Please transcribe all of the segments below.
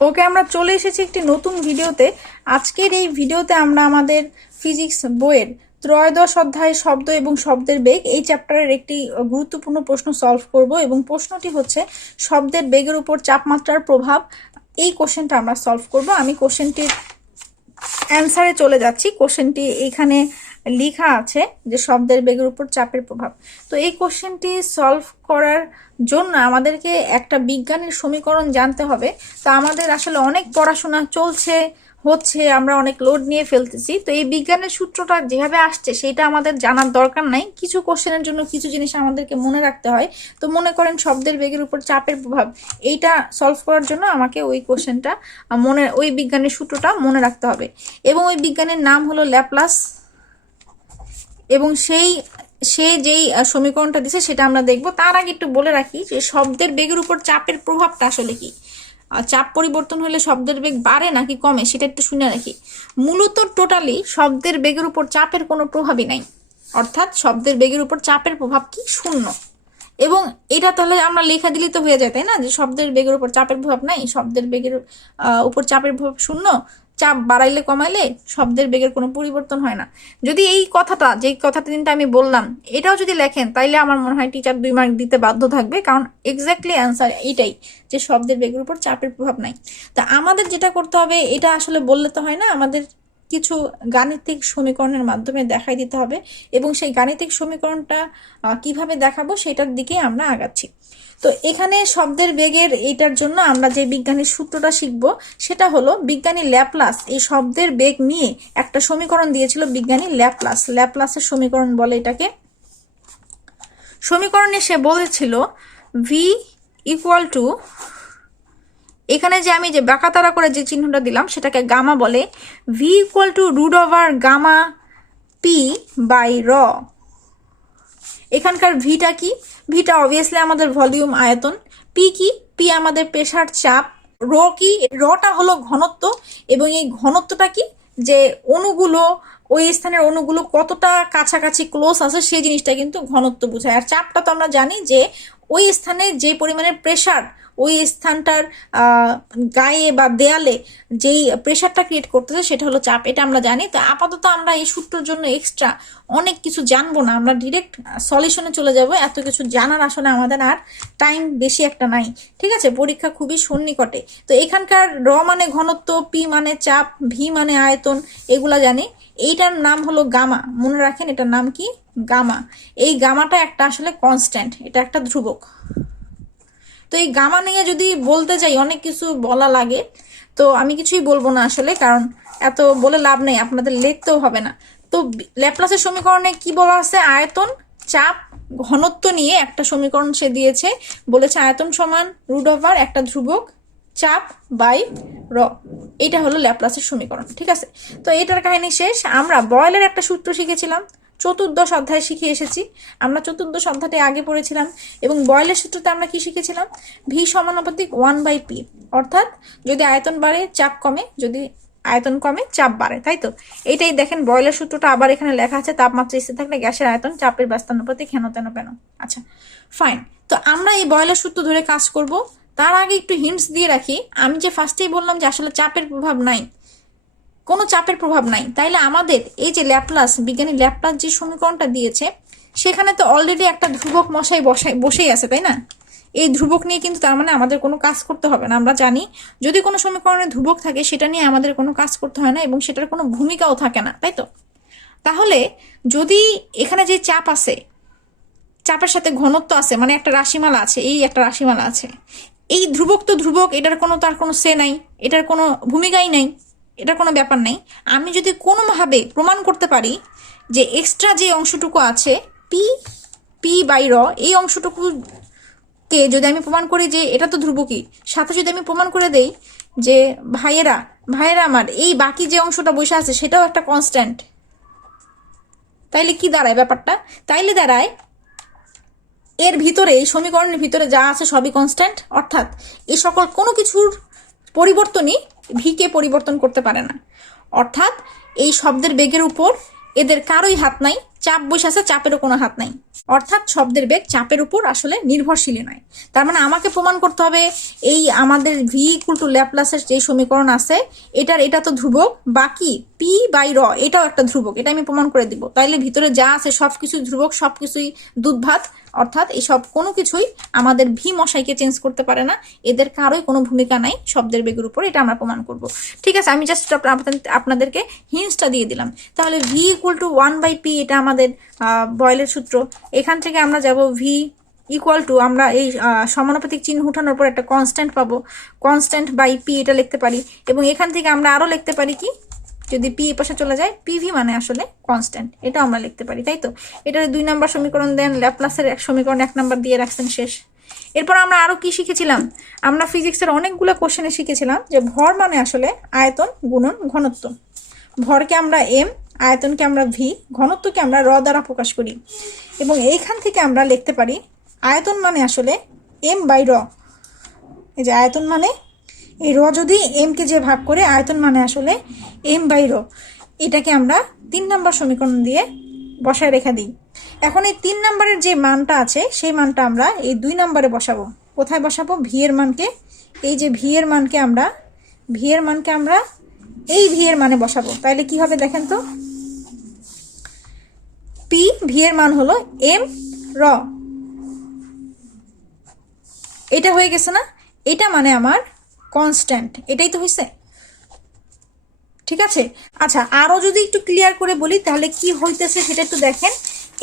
ওকে আমরা চলে এসেছি একটি নতুন ভিডিওতে। আজকের এই ভিডিওতে আমরা আমাদের ফিজিক্স বইয়ের ত্রয়োদশ অধ্যায় শব্দ এবং শব্দের বেগ এই চ্যাপ্টারের একটি গুরুত্বপূর্ণ প্রশ্ন সলভ করব এবং প্রশ্নটি হচ্ছে, শব্দের বেগের উপর চাপমাত্রার প্রভাব, এই কোশ্চেনটা আমরা সলভ করব। আমি কোশ্চেনটির অ্যান্সারে চলে যাচ্ছি। কোশ্চেনটি এখানে লেখা আছে যে শব্দের বেগের উপর চাপের প্রভাব। তো এই কোশ্চেনটি সলভ করার জন্য আমাদেরকে একটা বিজ্ঞানের সমীকরণ জানতে হবে। তো আমাদের আসলে অনেক পড়াশোনা চলছে, হচ্ছে, আমরা অনেক লোড নিয়ে ফেলতেছি। তো এই বিজ্ঞানের সূত্রটা যেভাবে আসছে, সেটা আমাদের জানার দরকার নাই। কিছু কোশ্চেনের জন্য কিছু জিনিস আমাদেরকে মনে রাখতে হয়। তো মনে করেন শব্দের বেগের উপর চাপের প্রভাব, এইটা সলভ করার জন্য আমাকে ওই কোশ্চেনটা মনে, ওই বিজ্ঞানের সূত্রটা মনে রাখতে হবে। এবং ওই বিজ্ঞানের নাম হলো ল্যাপ্লাস এবং সেই, সে যেই সমীকরণটা দিছে, সেটা আমরা দেখব। তার আগে একটু বলে রাখি যে শব্দের বেগের উপর চাপের প্রভাবটা আসলে কি? চাপ পরিবর্তন হলে শব্দের বেগ বাড়ে নাকি কমে, সেটা একটু শুনে রাখি। মূলত টোটালি শব্দের বেগের উপর চাপের কোনো প্রভাবই নাই। অর্থাৎ শব্দের বেগের উপর চাপের প্রভাব কি? শূন্য। এবং এটা তাহলে আমরা লেখা দিলেই তো হয়ে যায়, তাই না? যে শব্দের বেগের উপর চাপের প্রভাব নাই, শব্দের বেগের উপর চাপের প্রভাব শূন্য চাপ বাড়াইলে কমাইলে শব্দের বেগের কোনো পরিবর্তন হয় না। যদি এই কথাটা, যে কথাটা দিনটা আমি বললাম, এটাও যদি লেখেন, তাইলে আমার মনে হয় টিচার দুই মার্ক দিতে বাধ্য থাকবে, কারণ এক্স্যাক্টলি অ্যান্সার এইটাই যে শব্দের বেগের উপর চাপের প্রভাব নাই। তা আমাদের যেটা করতে হবে, এটা আসলে বললে তো হয় না, আমাদের কিছু গাণিতিক সমীকরণের মাধ্যমে দেখাই দিতে হবে, এবং সেই গাণিতিক সমীকরণটা কীভাবে দেখাবো, সেটার দিকে আমরা আগাচ্ছি। তো এখানে শব্দের বেগের এইটার জন্য আমরা যে বিজ্ঞানীর সূত্রটা শিখব, সেটা হলো বিজ্ঞানী ল্যাপ্লাস এই শব্দের বেগ নিয়ে একটা সমীকরণ দিয়েছিল বিজ্ঞানী ল্যাপ্লাস। ল্যাপ্লাসের সমীকরণ বলে এটাকে। সমীকরণে সে বলেছিল ভি ইকুয়াল টু এখানে যে আমি যে বাঁকাতারা করে যে চিহ্নটা দিলাম, সেটাকে গামা বলে V equal to root over gamma P by rho এখানকার ভিটা কি? ভিটা অবভিয়াসলি আমাদের ভলিউম আয়তন পি কি? পি আমাদের প্রেশার চাপ, র কি? রটা হলো ঘনত্ব এবং এই ঘনত্বটা কি? যে অণুগুলো ওই স্থানের অণুগুলো কতটা কাছাকাছি ক্লোজ আছে সেই জিনিসটা কিন্তু ঘনত্ব বোঝায়। আর চাপটা তো আমরা জানি যে ওই স্থানে যে পরিমাণের প্রেশার ওই স্থানটার গায়ে বা দেয়ালে যেই প্রেশারটা ক্রিয়েট করতেছে সেটা হলো চাপ, এটা আমরা জানি। তো আপাতত আমরা এই সূত্রের জন্য এক্সট্রা অনেক কিছু জানব না। আমরা ডিরেক্ট সলিউশনে চলে যাব। এত কিছু জানার আসলে আমাদের আর টাইম বেশি একটা নাই। ঠিক আছে? পরীক্ষা খুবই সন্নিকটে। তো এখানকার র মানে ঘনত্ব, পি মানে চাপ, ভি মানে আয়তন, এগুলা জানি। এইটার নাম হলো গামা। মনে রাখেন এটার নাম কি? গামা। এই গামাটা একটা আসলে কনস্ট্যান্ট এটা একটা ধ্রুবক। তো এই গামা নিয়ে যদি বলতে চাই, অনেক কিছু বলা লাগে। তো আমি কিছুই বলব না আসলে, কারণ এত বলে লাভ নেই, আপনাদের লিখতেও হবে না। তো ল্যাপ্লাসের সমীকরণে কি বলা আছে? আয়তন, চাপ, ঘনত্ব নিয়ে একটা সমীকরণ সে দিয়েছে। বলেছে আয়তন সমান রুট ওভার একটা ধ্রুবক চাপ বাই র। এটা হলো ল্যাপ্লাসের সমীকরণ, ঠিক আছে? তো এটার কাহিনী শেষ। আমরা বয়েলের একটা সূত্র শিখেছিলাম। চতুর্দশ অধ্যায় শিখে এসেছি। আমরা চতুর্দশ অধ্যায়টি আগে পড়েছিলাম এবং বয়েলের সূত্রতে আমরা কি শিখেছিলাম? ভি সমানুপাতিক ওয়ান বাই পি অর্থাৎ যদি আয়তন বাড়ে, চাপ কমে, যদি আয়তন কমে, চাপ বাড়ে, তাই তো? এইটাই দেখেন, বয়েলের সূত্রটা আবার এখানে লেখা আছে, তাপমাত্রা স্থির থাকলে গ্যাসের আয়তন, চাপের ব্যস্তানুপাতিক হেন তেন পেন। আচ্ছা ফাইন তো আমরা এই বয়েলের সূত্র ধরে কাজ করব। তার আগে একটু হিন্টস দিয়ে রাখি। আমি যে ফার্স্টেই বললাম যে আসলে চাপের প্রভাব নাই কোনো চাপের প্রভাব নাই। তাইলে আমাদের এই যে ল্যাপ্লাস, বিজ্ঞানী ল্যাপ্লাস যে সমীকরণটা দিয়েছে, সেখানে তো অলরেডি একটা ধ্রুবক মশাই বসাই, বসেই আছে, তাই না? এই ধ্রুবক নিয়ে কিন্তু তার মানে আমাদের কোনো কাজ করতে হবে না। আমরা জানি যদি কোনো সমীকরণে ধ্রুবক থাকে, সেটা নিয়ে আমাদের কোনো কাজ করতে হয় না এবং সেটার কোনো ভূমিকাও থাকে না, তাই তো? তাহলে যদি এখানে যে চাপ আছে, চাপের সাথে ঘনত্ব আছে মানে একটা রাশিমালা আছে, এই একটা রাশিমালা আছে, এই ধ্রুবক তো ধ্রুবক, এটার কোনো তার কোনো সে নাই, এটার কোনো ভূমিকাই নাই এটার কোনো ব্যাপার নাই। আমি যদি কোনোভাবে প্রমাণ করতে পারি যে এক্সট্রা যে অংশটুকু আছে পি পি বাই র এই অংশটুকুকে যদি আমি প্রমাণ করি যে এটা তো ধ্রুবকই, সাথে যদি আমি প্রমাণ করে দেই যে ভাইয়েরা ভাইয়েরা আমার, এই বাকি যে অংশটা বসে আছে সেটাও একটা কনস্ট্যান্ট তাইলে কি দাঁড়ায় ব্যাপারটা? তাইলে দাঁড়ায় এর ভিতরে, এই সমীকরণের ভিতরে যা আছে সবই কনস্ট্যান্ট অর্থাৎ এই সকল কোনো কিছুর পরিবর্তনই ভিকে পরিবর্তন করতে পারে না। অর্থাৎ এই শব্দের বেগের উপর এদের কারোই হাত নাই, চাপ বসে আছে, চাপেরও কোনো হাত নাই। অর্থাৎ শব্দের বেগ চাপের উপর আসলে নির্ভরশীল নয়। তার মানে আমাকে প্রমাণ করতে হবে, এই আমাদের ভি ইকুল টু ল্যাপ্লাসের যে সমীকরণ আছে, এটার, এটা তো ধ্রুবক, বাকি পি বাই র এটাও একটা ধ্রুবক, এটা আমি প্রমাণ করে দিব। তাইলে ভিতরে যা আছে সব কিছুই ধ্রুবক সব কিছুই দুধ ভাত অর্থাৎ এই সব কোনো কিছুই আমাদের ভি মশাইকে চেঞ্জ করতে পারে না। এদের কারোই কোনো ভূমিকা নাই শব্দের বেগের উপর, এটা আমরা প্রমাণ করব। ঠিক আছে, আমি জাস্ট আপনাদেরকে হিন্সটা দিয়ে দিলাম। তাহলে V equal to one by P এটা আমাদের বয়েলের সূত্র। এখান থেকে আমরা যাব ভি ইকুয়াল টু আমরা এই সমানুপাতিক চিহ্ন উঠানোর পর একটা কনস্ট্যান্ট পাবো। কনস্ট্যান্ট বাই পি এটা লিখতে পারি। এবং এখান থেকে আমরা আরও লিখতে পারি কি? যদি পি এ পাশে চলে যায় পিভি মানে আসলে কনস্ট্যান্ট এটা আমরা লিখতে পারি, তাই তো? এটার দুই নাম্বার সমীকরণ দেন ল্যাপ্লাসের এক সমীকরণ এক নাম্বার দিয়ে রাখছেন শেষ। এরপর আমরা আরও কি শিখেছিলাম? আমরা ফিজিক্সের অনেকগুলো কোশ্চেনে শিখেছিলাম যে ভর মানে আসলে আয়তন গুণন ঘনত্ব। ভরকে আমরা এম আয়তনকে আমরা ভি ঘনত্বকে আমরা র দ্বারা প্রকাশ করি। এবং এইখান থেকে আমরা লিখতে পারি, আয়তন মানে আসলে এম বাই র। এই যে আয়তন মানে এই র যদি এমকে যে ভাগ করে আয়তন মানে আসলে এম বাই র, এটাকে আমরা তিন নম্বর সমীকরণ দিয়ে বসায় রেখে দিই। এখন এই তিন নম্বরের যে মানটা আছে, সেই মানটা আমরা এই দুই নম্বরে বসাবো। কোথায় বসাবো? ভি এর মানকে। এই যে ভি এর মানকে আমরা ভি এর মানকে আমরা এই ভি এর মানে বসাবো। তাহলে কি হবে দেখেন তো? পি ভি এর মান হলো এম র। এটা হয়ে গেছে না? এটা মানে আমার কনস্ট্যান্ট এটাই তো হয়েছে ঠিক আছে? আচ্ছা আরও যদি একটু ক্লিয়ার করে বলি, তাহলে কি হইতেছে সেটা একটু দেখেন।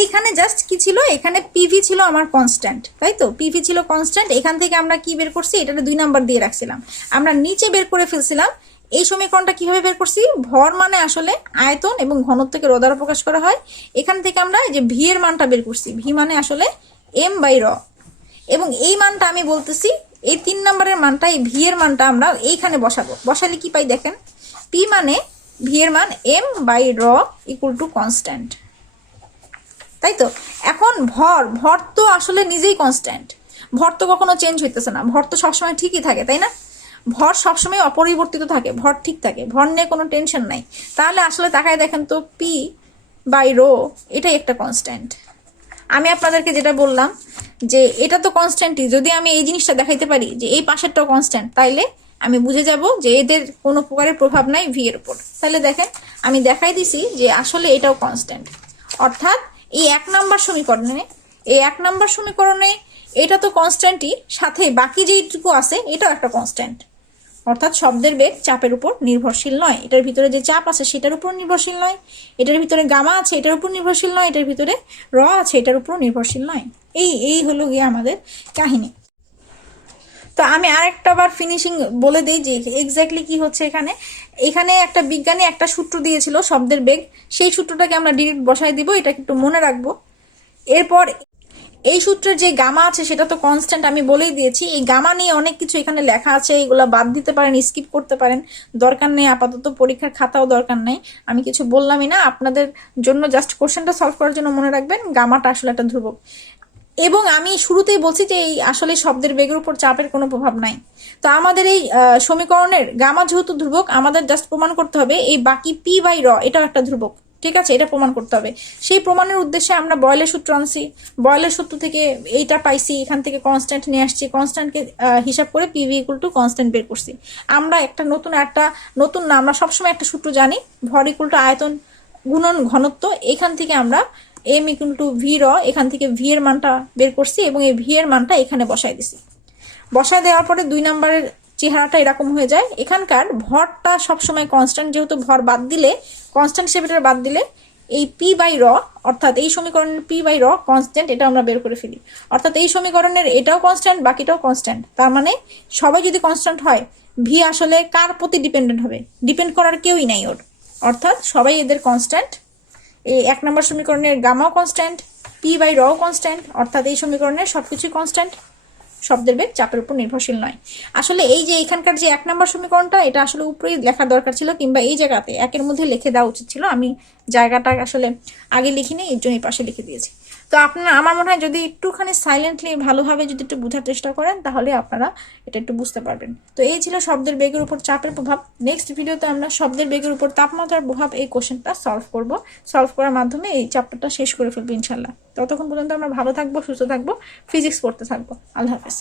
এইখানে জাস্ট কি ছিল? এখানে পিভি ছিল আমার কনস্ট্যান্ট তাই তো? পিভি ছিল কনস্ট্যান্ট এখান থেকে আমরা কি বের করছি? এটা দুই নাম্বার দিয়ে রাখছিলাম। আমরা নিচে বের করে ফেলছিলাম। এই সমীকরণটা কীভাবে বের করছি? ভর মানে আসলে আয়তন এবং ঘনত্বকে রোদারা প্রকাশ করা হয়। এখান থেকে আমরা যে ভি এর মানটা বের করছি। ভি মানে আসলে এম বাই র এবং এই মানটা আমি বলতেছি এই তিন নম্বরের মানটা এই ভি এর মানটা আমরা এইখানে বসাবো। বসালে কি পাই দেখেন? পি মানে ভি এর মান M by rho equal to constant তাই তো? এখন ভর ভর তো আসলে নিজেই কনস্ট্যান্ট ভর তো কখনো চেঞ্জ হইতেছে না। ভর তো সবসময় ঠিকই থাকে, তাই না? ভর সবসময় অপরিবর্তিত থাকে, ভর ঠিক থাকে। ভর নিয়ে কোনো টেনশন নাই। তাহলে আসলে তাকায় দেখেন তো পি বাই রো, এটাই একটা কনস্ট্যান্ট আমি আপনাদেরকে যেটা বললাম যে এটা তো কনস্ট্যান্টই যদি আমি এই জিনিসটা দেখাইতে পারি যে এই পাশেরটাও কনস্ট্যান্ট তাইলে আমি বুঝে যাব যে এদের কোনো প্রকারের প্রভাব নাই ভি এর উপর। তাহলে দেখেন, আমি দেখাই দিছি যে আসলে এটাও কনস্ট্যান্ট অর্থাৎ এই এক নাম্বার সমীকরণে, এই এক নাম্বার সমীকরণে এটা তো কনস্ট্যান্টই সাথে বাকি যেইটুকু আছে, এটাও একটা কনস্ট্যান্ট অর্থাৎ শব্দের বেগ চাপের উপর নির্ভরশীল নয়। এটার ভিতরে যে চাপ আছে সেটার উপর নির্ভরশীল নয়। এটার ভিতরে গামা আছে এটার উপর নির্ভরশীল নয়। এটার ভিতরে র আছে এটার উপর নির্ভরশীল নয়। এই এই হলো গিয়ে আমাদের কাহিনী। তো আমি আরেকটা বার ফিনিশিং বলে দিই যে এক্স্যাক্টলি কি হচ্ছে এখানে। এখানে একটা বিজ্ঞানী একটা সূত্র দিয়েছিল শব্দের বেগ। সেই সূত্রটাকে আমরা ডিরেক্ট বসাই দিব। এটা একটু মনে রাখব। এরপর এই সূত্রের যে গামা আছে, সেটা তো কনস্ট্যান্ট আমি বলেই দিয়েছি। এই গামা নিয়ে অনেক কিছু এখানে লেখা আছে, এগুলো বাদ দিতে পারেন স্কিপ করতে পারেন। দরকার নেই, আপাতত পরীক্ষার খাতাও দরকার নেই। আমি কিছু বললামই না, আপনাদের জন্য জাস্ট কোশ্চেনটা সলভ করার জন্য মনে রাখবেন, গামাটা আসলে একটা ধ্রুবক। এবং আমি শুরুতেই বলছি যে এই আসলে শব্দের বেগের উপর চাপের কোনো প্রভাব নাই। তো আমাদের এই সমীকরণের গামা যেহেতু ধ্রুবক, আমাদের জাস্ট প্রমাণ করতে হবে, এই বাকি পি বাই র, এটাও একটা ধ্রুবক। ঠিক আছে, এটা প্রমাণ করতে হবে। সেই প্রমাণের উদ্দেশ্যে আমরা বয়লের সূত্র আনছি। বয়লের সূত্র থেকে এইটা পাইছি, এখান থেকে কনস্ট্যান্ট নিয়ে আসছি। কনস্ট্যান্টকে হিসাব করে পিভি ইকুয়াল টু কনস্ট্যান্ট বের করছি। আমরা একটা নতুন একটা, নতুন না, আমরা সবসময় একটা সূত্র জানি, ভর ইকুয়াল টু আয়তন গুণন ঘনত্ব। এখান থেকে আমরা এম ইকুয়াল টু ভি র, এখান থেকে ভি এর মানটা বের করছি এবং এই ভি এর মানটা এখানে বসাই দিছি। বসায় দেওয়ার পরে দুই নম্বরের চেহারাটা এরকম হয়ে যায়। এখানকার ভরটা সবসময় কনস্ট্যান্ট যেহেতু ভর বাদ দিলে কনস্ট্যান্ট হিসেবে বাদ দিলে, এই পি বাই র অর্থাৎ এই সমীকরণের পি বাই র কনস্ট্যান্ট এটা আমরা বের করে ফেলি। অর্থাৎ এই সমীকরণের এটাও কনস্ট্যান্ট বাকিটাও কনস্ট্যান্ট তার মানে সবাই যদি কনস্ট্যান্ট হয় ভি আসলে কার প্রতি ডিপেন্ডেন্ট হবে? ডিপেন্ড করার কেউই নাই ওর। অর্থাৎ সবাই এদের কনস্ট্যান্ট এই এক নম্বর সমীকরণের গামাও কনস্ট্যান্ট পি বাই রও কনস্ট্যান্ট অর্থাৎ এই সমীকরণের সবকিছুই কনস্ট্যান্ট শব্দের বেগ চাপের উপর নির্ভরশীল নয়। আসলে এই যে এখানকার যে এক নম্বর সমীকরণটা, এটা আসলে উপরেই লেখার দরকার ছিল, কিংবা এই জায়গাতে একের মধ্যে লিখে দেওয়া উচিত ছিল। আমি জায়গাটা আসলে আগে লিখিনি, এর জন্য এই পাশে লিখে দিয়েছি। তো আপনার, আমার মনে হয় যদি একটুখানি সাইলেন্টলি ভালোভাবে যদি একটু বোঝার চেষ্টা করেন, তাহলে আপনারা এটা একটু বুঝতে পারবেন। তো এই ছিল শব্দের বেগের উপর চাপের প্রভাব। নেক্সট ভিডিওতে আমরা শব্দের বেগের উপর তাপমাত্রার প্রভাব এই কোশ্চেনটা সলভ করব। সলভ করার মাধ্যমে এই চ্যাপ্টারটা শেষ করে ফেলব ইনশাল্লাহ ততক্ষণ পর্যন্ত আমরা ভালো থাকব, সুস্থ থাকব ফিজিক্স পড়তে থাকব। আল্লাহ হাফেজ।